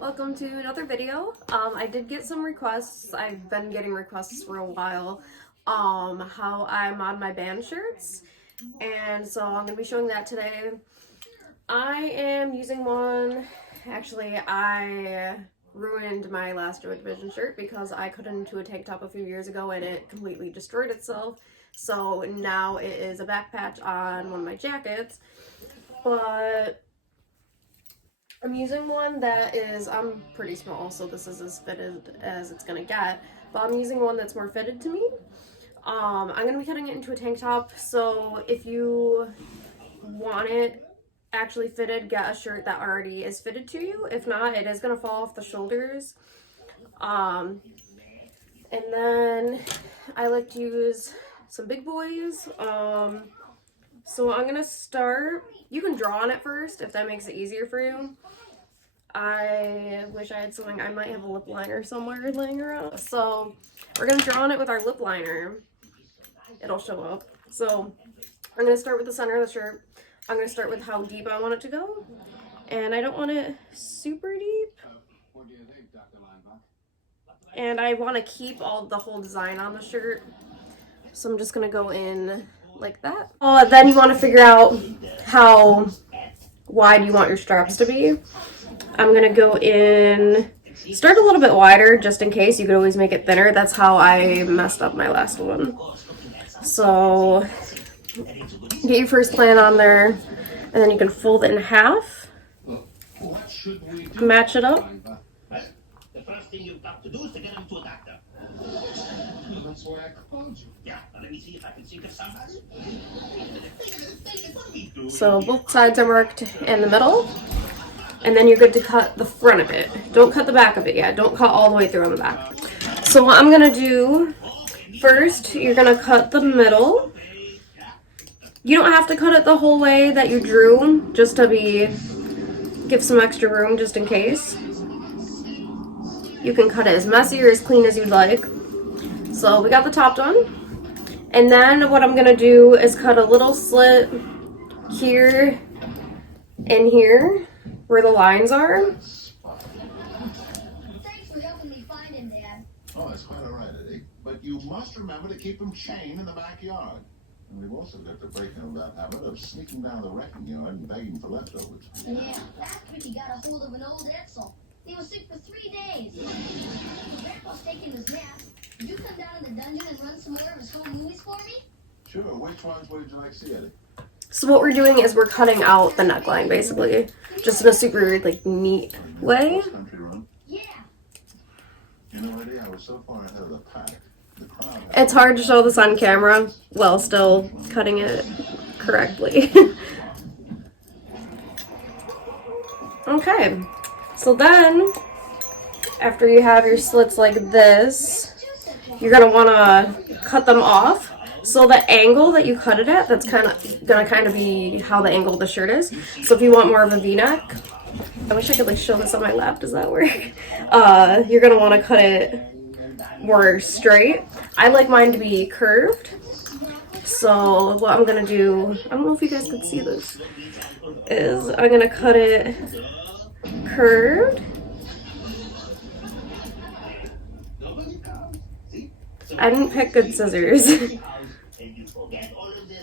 Welcome to another video. I did get some requests. I've been getting requests for a while. How I mod my band shirts, and so I'm gonna be showing that today. I am using one. Actually, I ruined my last Joy Division shirt because I cut it into a tank top a few years ago and it completely destroyed itself. So now it is a back patch on one of my jackets, but I'm using one that is, I'm pretty small, so this is as fitted as it's gonna get, but I'm using one that's more fitted to me. I'm gonna be cutting it into a tank top, so if you want it actually fitted, get a shirt that already is fitted to you. If not, it is gonna fall off the shoulders. And then I like to use some big boys. So I'm gonna start, you can draw on it first if that makes it easier for you. I wish I had something, I might have a lip liner somewhere laying around. So we're gonna draw on it with our lip liner. It'll show up. So I'm gonna start with the center of the shirt. I'm gonna start with how deep I want it to go. And I don't want it super deep. And I want to keep the whole design on the shirt. So I'm just gonna go in like that. Then you want to figure out how wide you want your straps to be. I'm gonna go in, start a little bit wider just in case. You could always make it thinner. That's how I messed up my last one. So get your first plan on there, and then you can fold it in half, match it up. The first thing you've got to do is to get him to a doctor. That's why I called you. Yeah, let me see if I can think of somebody. So both sides are marked in the middle, and then you're good to cut the front of it. Don't cut the back of it yet. Don't cut all the way through on the back. So what I'm gonna do, first you're gonna cut the middle. You don't have to cut it the whole way that you drew, just to give some extra room just in case. You can cut it as messy or as clean as you'd like. So we got the top done. And then what I'm gonna do is cut a little slit here and here where the lines are. Thanks for helping me find him, Dad. Oh, that's quite all right, Eddie. But you must remember to keep him chained in the backyard. And we've also got to break down that habit of sneaking down the wrecking yard and begging for leftovers. Yeah, last week he got a hold of an old Edsel. He was sick for 3 days. Grandpa's taking his nap. Could you come down in the dungeon and run some more of his home movies for me? Sure, which ones would you like to see, Eddie? So what we're doing is we're cutting out the neckline basically, just in a super neat way. Yeah. You know, Eddie, I was so far ahead of the pack. It's hard to show this on camera while still cutting it correctly. Okay, so then after you have your slits like this, you're gonna wanna cut them off. So the angle that you cut it at, that's gonna be how the angle of the shirt is. So if you want more of a V-neck, I wish I could show this on my lap, does that work? You're gonna wanna cut it more straight. I like mine to be curved. So what I'm gonna do, I don't know if you guys can see this, is I'm gonna cut it curved. I didn't pick good scissors.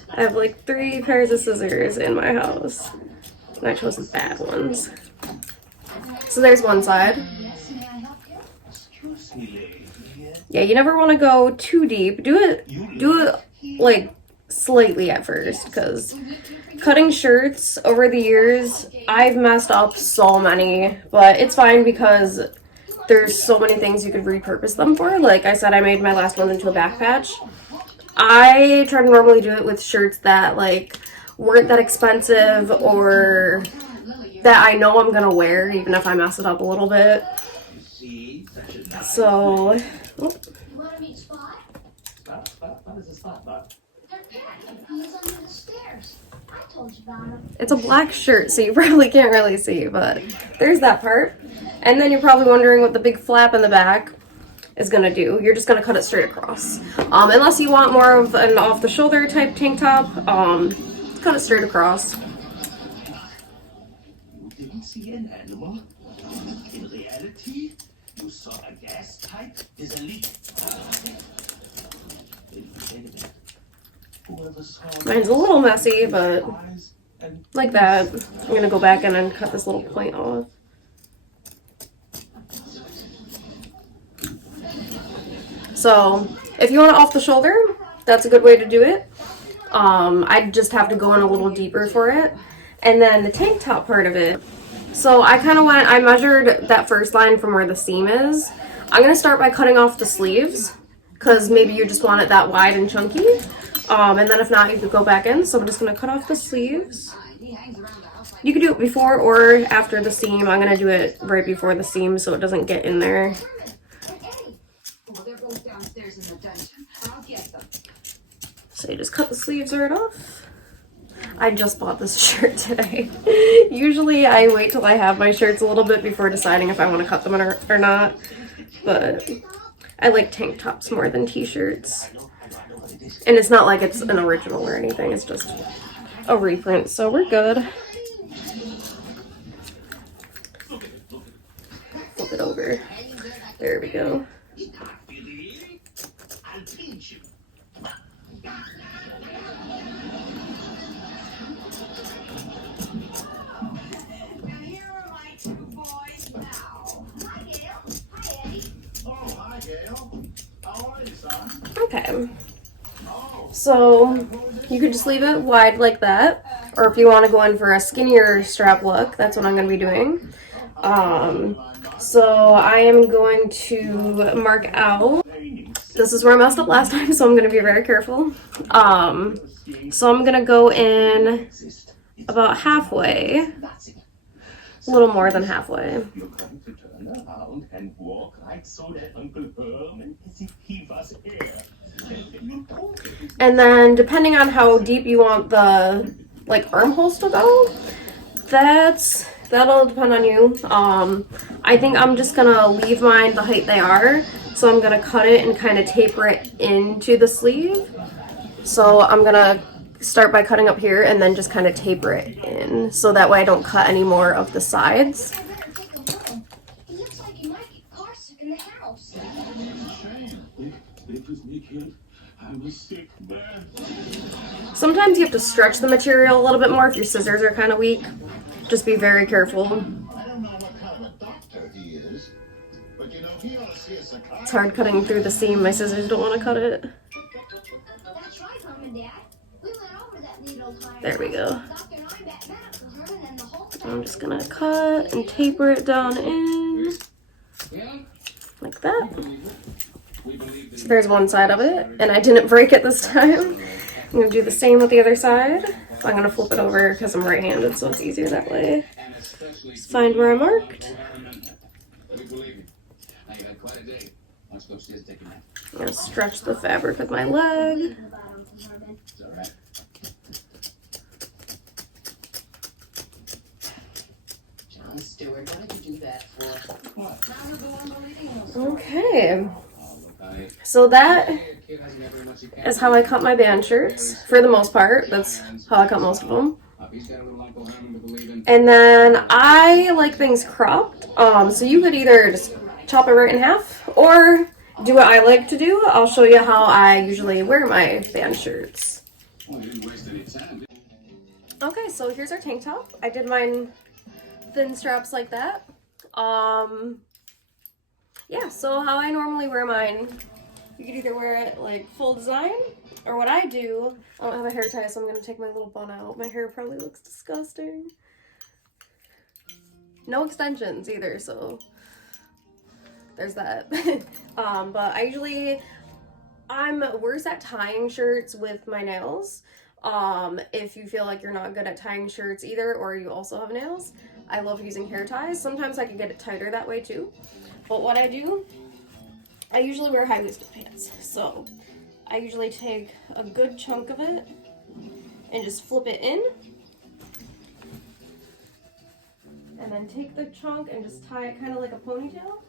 I have 3 pairs of scissors in my house, and I chose the bad ones. So there's one side. Yeah, you never want to go too deep. Do it slightly at first, because cutting shirts over the years, I've messed up so many, but it's fine because there's so many things you could repurpose them for. Like I said, I made my last one into a back patch. I try to normally do it with shirts that weren't that expensive or that I know I'm gonna wear even if I mess it up a little bit. So it's a black shirt, so you probably can't really see, but there's that part. And then you're probably wondering what the big flap in the back is gonna do. You're just gonna cut it straight across. Unless you want more of an off-the-shoulder type tank top, cut it straight across. Didn't see an animal. It was the reality, you saw a gas pipe. There's a leak. Whoever saw Mine's a little messy, but eyes and like that. I'm gonna go back in and cut this little point off. So if you want it off the shoulder, that's a good way to do it. I just have to go in a little deeper for it. And then the tank top part of it. So I measured that first line from where the seam is. I'm gonna start by cutting off the sleeves, because maybe you just want it that wide and chunky. And then if not, you could go back in. So I'm just gonna cut off the sleeves. You could do it before or after the seam. I'm gonna do it right before the seam so it doesn't get in there. Well, they're both downstairs in the dungeon. I'll get them. So you just cut the sleeves right off. I just bought this shirt today. Usually I wait till I have my shirts a little bit before deciding if I want to cut them or not. But I like tank tops more than t-shirts. And it's not like it's an original or anything. It's just a reprint. So we're good. Flip it over. There we go. I'll pinch you. Now here are my two boys now. Hi, Gail. Hi, Eddie. Oh, hi, Gail. How are you, son? Okay. Oh, So you could just leave it wide like that. Or if you want to go in for a skinnier strap look, that's what I'm going to be doing. So I am going to mark out. This is where I messed up last time, so I'm going to be very careful. So I'm going to go in about halfway. A little more than halfway. You're going to turn around and walk right so that Uncle Herman as if he was here. And then depending on how deep you want the armholes to go, that'll depend on you. I think I'm just gonna leave mine the height they are. So I'm gonna cut it and kind of taper it into the sleeve. So I'm gonna start by cutting up here and then just kind of taper it in. So that way I don't cut any more of the sides. I better take a look. It looks like he might get car sick in the house. It was me, kid. I was sick, man. Sometimes you have to stretch the material a little bit more if your scissors are kind of weak. Just be very careful. I don't know what kind of a doctor he is, but you know, he ought to see a psychiatrist. It's hard cutting through the seam. My scissors don't want to cut it. That's right, Mom and Dad. We went over that needle time. There we go. Doctor and I met Medical Herman and the whole I'm just gonna cut and taper it down in like that. So there's one side of it, and I didn't break it this time. I'm gonna do the same with the other side. I'm gonna flip it over because I'm right-handed, so it's easier that way. Just find where I marked. I'm gonna stretch the fabric with my leg. John Stewart, what did you do that for? Okay. So that is how I cut my band shirts, for the most part. That's how I cut most of them. And then I like things cropped, so you could either just chop it right in half, or do what I like to do. I'll show you how I usually wear my band shirts. Okay, so here's our tank top. I did mine thin straps like that. Yeah, so how I normally wear mine, you could either wear it like full design, or what I do, I don't have a hair tie, so I'm gonna take my little bun out. My hair probably looks disgusting. No extensions either, so there's that. But I'm worse at tying shirts with my nails. If you feel like you're not good at tying shirts either, or you also have nails, I love using hair ties. Sometimes I can get it tighter that way too. But what I do, I usually wear high-waisted pants. So I usually take a good chunk of it and just flip it in. And then take the chunk and just tie it kind of like a ponytail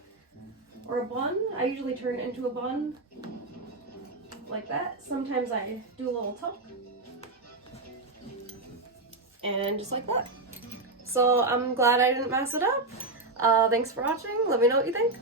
or a bun. I usually turn it into a bun like that. Sometimes I do a little tuck. And just like that. So I'm glad I didn't mess it up. Thanks for watching. Let me know what you think.